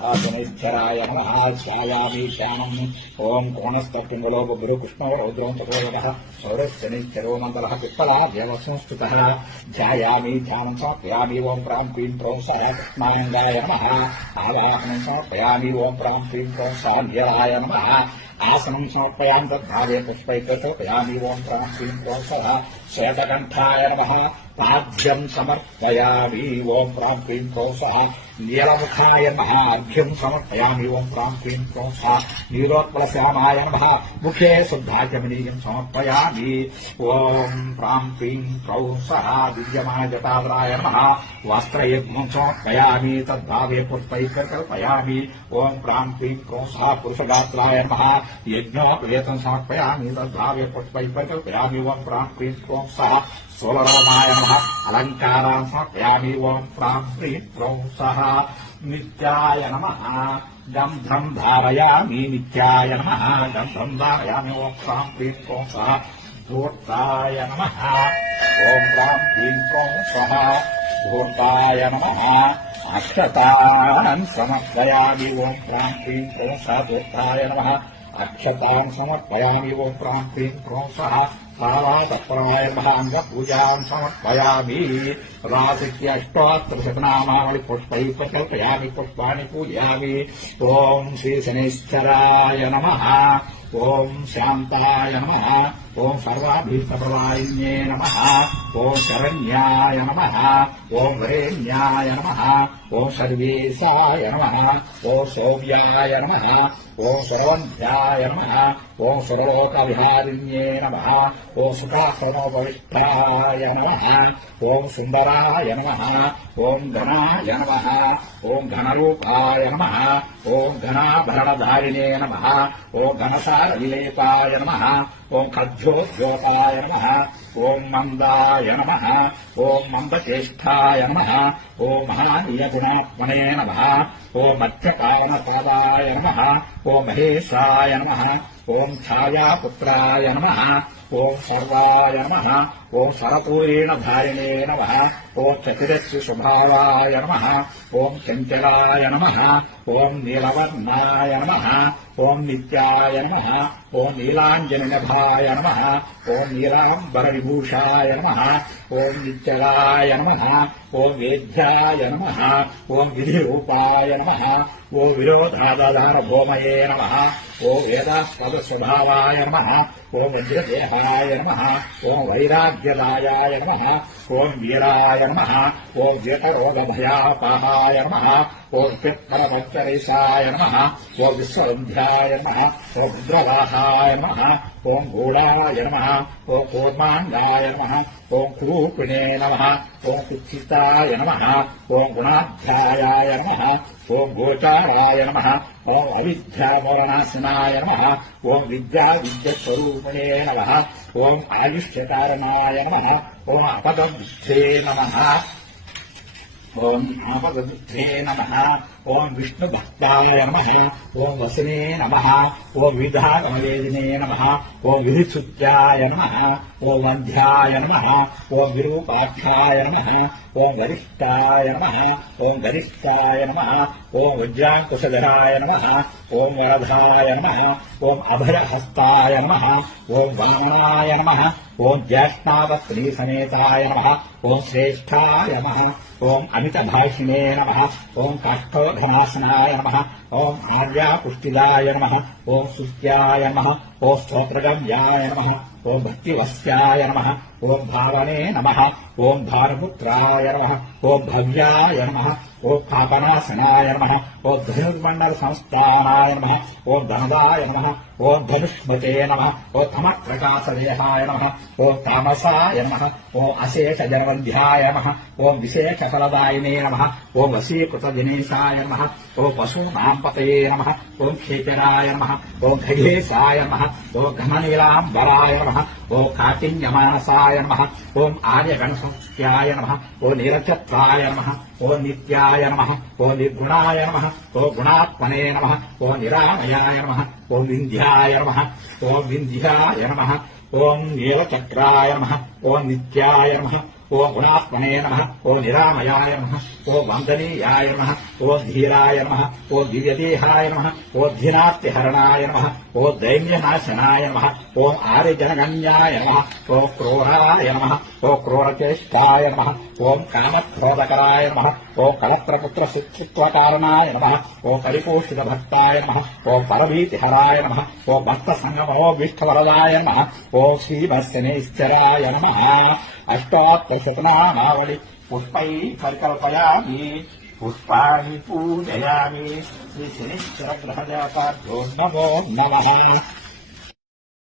शनैश्चराय नमः ध्यायामि ध्यानम् ओम् कोणस्तपिङ्गलो बुद्रो कृष्णो रौद्रो तपोयगः सौरश्चनैश्चरो मण्डलः पिप्पला देवसंस्कृतः ध्यायामि ध्यानम् समर्पयामि ओम् प्रां क्लीं प्रौं सः कृष्णाङ्गाय नमः आवाहनम् समर्पयामि ओम् प्रां क्लीं प्रौं सः नीलाय नमः आसनम् समर्पयामि तद्भावे पुष्पैकर्पयामि ओम् प्रां क्लीं प्रौं सः श्वेतकण्ठाय नमः पाद्यम् समर्पयामि ओम् प्रां क्लीं प्रौं सः नीलमुखाय नमः अर्घ्यम् समर्पयामि ओम् प्रां क्लीं प्रौं सः नीलोत्पलश्यामाय नमः मुखे शुद्धाचमनीयम् समर्पयामि ओम् प्रां क्लीं प्रौं सः दिव्यमाय जटाधराय नमः वस्त्रयज्ञम् समर्पयामि तद्भावे पुष्पैकर्पयामि ओम् प्रां क्लीं प्रौं सः पुरुषगात्राय नमः यज्ञोपवेतम् समर्पयामि तद्भावे पुष्पैकर्पयामि ओम् प्रां क्लीं प्रौं सः सोलरामाय नमः अलङ्कारान् समर्पयामि ओम् प्रां क्लीं प्रौं सः नित्याय नमः गन्धम् धारयामि नित्याय नमः गन्धम् धारयामि ओम् प्रां क्लीं प्रौं सः धूर्ताय नमः ओम् प्रां क्लीं प्रौं सः धूर्ताय नमः अक्षतान् समर्पयामि ओम् प्रां क्लीं प्रौं सः धूर्ताय नमः अक्षतान् समर्पयामि ओम् प्रां क्लीं प्रौं सः सारातप्राय महाङ्गपूजाम् समर्पयामि राशिक्यष्टोत्तरशतनामावळि पुष्पैः प्रकल्पयामि पुष्पाणि पूजयामि ओम् श्रीशनैश्चराय नमः ओम् शान्ताय नमः ओम् सर्वाभीष्टप्रदायिन्ये नमः ओम् शरण्याय नमः ओम् वरेण्याय नमः ओम् सर्वेशाय नमः ओम् सौम्याय नमः ओम् सुरवन्ध्याय नमः ओम् सुरलोकविहारिण्ये नमः ओम् सुखासनोपविष्टाय नमः ओम् सुन्दराय नमः ओम् घनाय नमः ओम् घनरूपाय नमः ओम् घनाभरणधारिणे नमः ओम् घनसारविलेपाय नमः ओम् खज्जोद्योताय नमः ओम् मन्दाय नमः ओम् मन्दचेष्टाय नमः ओम् महानीयगुणात्मने नमः ओम् मध्यकारणपादाय नमः ओम् महेशाय नमः ओम् छायापुत्राय नमः ओम् सर्वाय नमः ओम् सरपूरेणधारिणे नमः ओम् चतुरस्य स्वभावाय नमः ओम् चञ्चलाय नमः ओम् नीलवर्णाय नमः ओम् नित्याय नमः ओम् नीलाञ्जननभाय नमः ओम् नीलाम्बरविभूषाय नमः ओम् नित्यलाय नमः ओम् वेद्याय नमः ओम् विधिरूपाय नमः ओम् विरोधाधारभौमये नमः ओम् वेदास्पदस्वभावाय नमः ओम् वज्रदेहाय नमः ओम् वैराग्यदायाय नमः ओम् वीराय नमः ओम् व्यकरोगभयापाहाय नमः ओम् पित्तरभक्तरेशाय नमः ओम् विश्ववन्ध्याय नमः ओम् रुद्रवाहाय नमः ओम् गूढाय नमः ओम् कूर्माङ्गाय नमः ओम् कुरूपिणे नमः ओम् कुत्सिताय नमः ओम् गुणाध्यायाय नमः ओम् गोचाराय नमः ओम् अविद्यामूलनाशनाय नमः ओम् विद्याविद्यस्वरूपिणे नमः ओम् आयुष्यकारणाय नमः ओम् अपदबुद्धे नमः ओम् आपदबुद्धे नमः ओम् विष्णुभक्ताय नमः ओम् वसने नमः ओम् विधागमवेदिने नमः ओम् विधिसुत्याय नमः ओम् वन्ध्याय नमः ओम् विरूपाख्याय नमः ओम् वरिष्ठाय नमः ओम् गरिष्ठाय नमः ओम् वज्राङ्कुशधराय नमः ओम् वरदाय नमः ओम् अभयहस्ताय नमः ओम् वामनाय नमः ओम् ज्येष्ठावत्रीसमेताय नमः ओम् श्रेष्ठाय नमः ओम् अमितभाषिणे नमः ओम् काष्ठोघनाशनाय नमः ओम् आर्यापुष्टिदाय नमः ओम् सुत्याय नमः ओम् स्तोत्रगम्याय नमः ओम् भक्तिवस्याय नमः ओम् भावने नमः ओम् भानुपुत्राय नमः ओम् भव्याय नमः ओम् पापनाशनाय नमः ओम् धनुर्मण्डलसंस्थानाय नमः ओम् धनदाय नमः ओम् धनुष्मते नमः ओम् तमप्रकाशदेहाय नमः ओम् तामसाय नमः ओम् अशेषजनवन्ध्याय नमः ओम् विशेषफलदायिने नमः ओम् वशीकृतदिनेशाय नमः ओम् पशूनाम्पतये नमः ओम् क्षेत्राय नमः ओम् खगेशाय नमः ओम् घननीलाम्बराय नमः ओम् काठिन्यमानसाय नमः ओम् आर्यगणसंस्याय नमः ओम् नीलचत्राय नमः ओम् नित्याय नमः ओम् निर्गुणाय नमः ओम् गुणात्मने नमः ओम् निरामयाय नमः ओम् विन्ध्याय नमः ओम् विन्ध्याय नमः ओम् नीलचक्राय नमः ओम् नित्याय नमः ओम गुणात्मने नमः ओम निरामयाय नमः ओम वंदनीयाय नमः ओम धीराय नमः ओम दिव्यदेहाय नमः ओम धीनार्तिहरणाय नमः ओम दैन्यनाशनाय नमः ओम आर्यजनगण्याय नमः ओम क्रूराय नमः ओम क्रूरचेष्टाय नमः ओम कामक्रोधकराय नमः ओम कलत्रपुत्र सुचित्वकारणाय नमः ओम परिपोषितभक्ताय नमः ओम परभीतिहराय नमः ओम भक्तसंगमोऽभीष्टवरदाय नमः ओम श्रीमत्शनैश्चराय नमः अष्टोत्तरशतनामावळि पुष्पैः परिकल्पयामि पुष्पाणि पूजयामि श्रीशनैश्चरग्रहजाताभ्यो नमो नमः।